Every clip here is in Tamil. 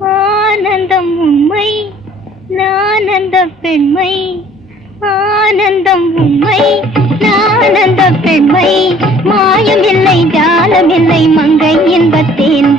ஆனந்தம் உண்மை நானந்த பெண்மை ஆனந்தம் உண்மை நானந்த பெண்மை. மாயமில்லை ஜாலமில்லை மங்கை இன்பத்தேன்.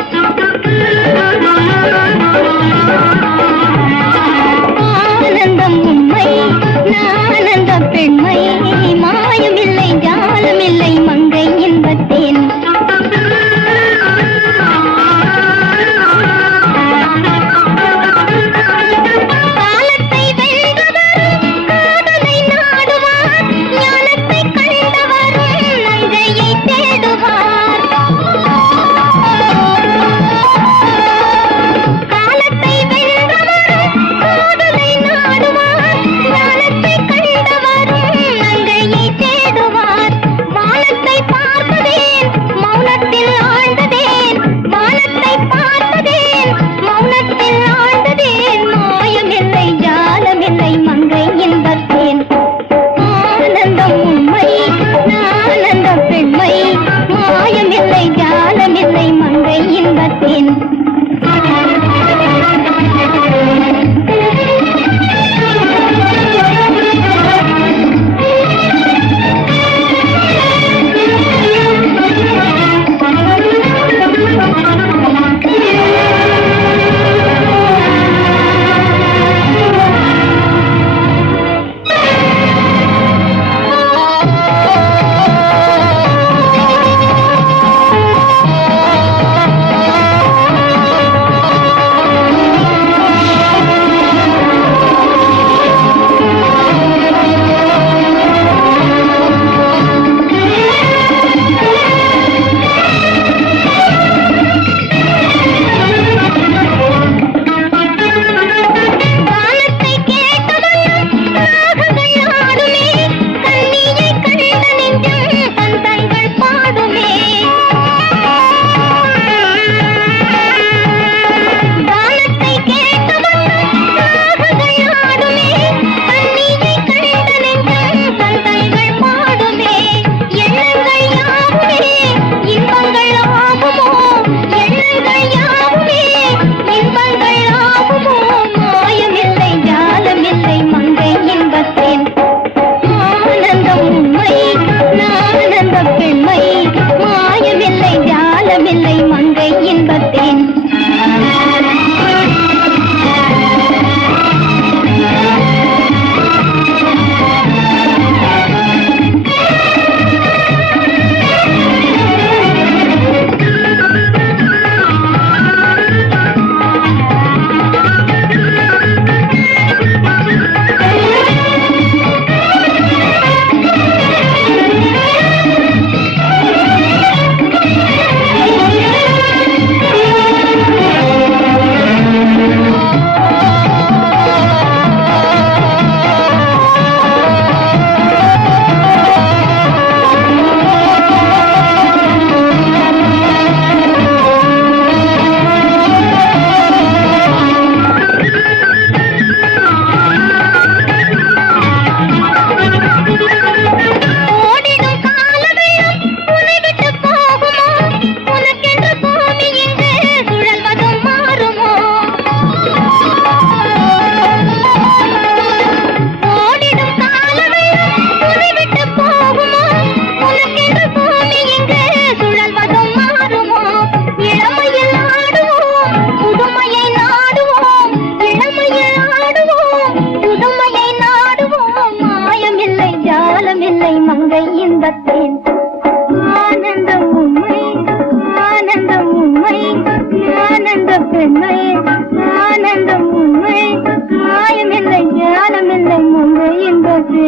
உண்மை ஆனந்தம் உண்மை மாயமில்லை ஞானமில்லை மும்பை என்பது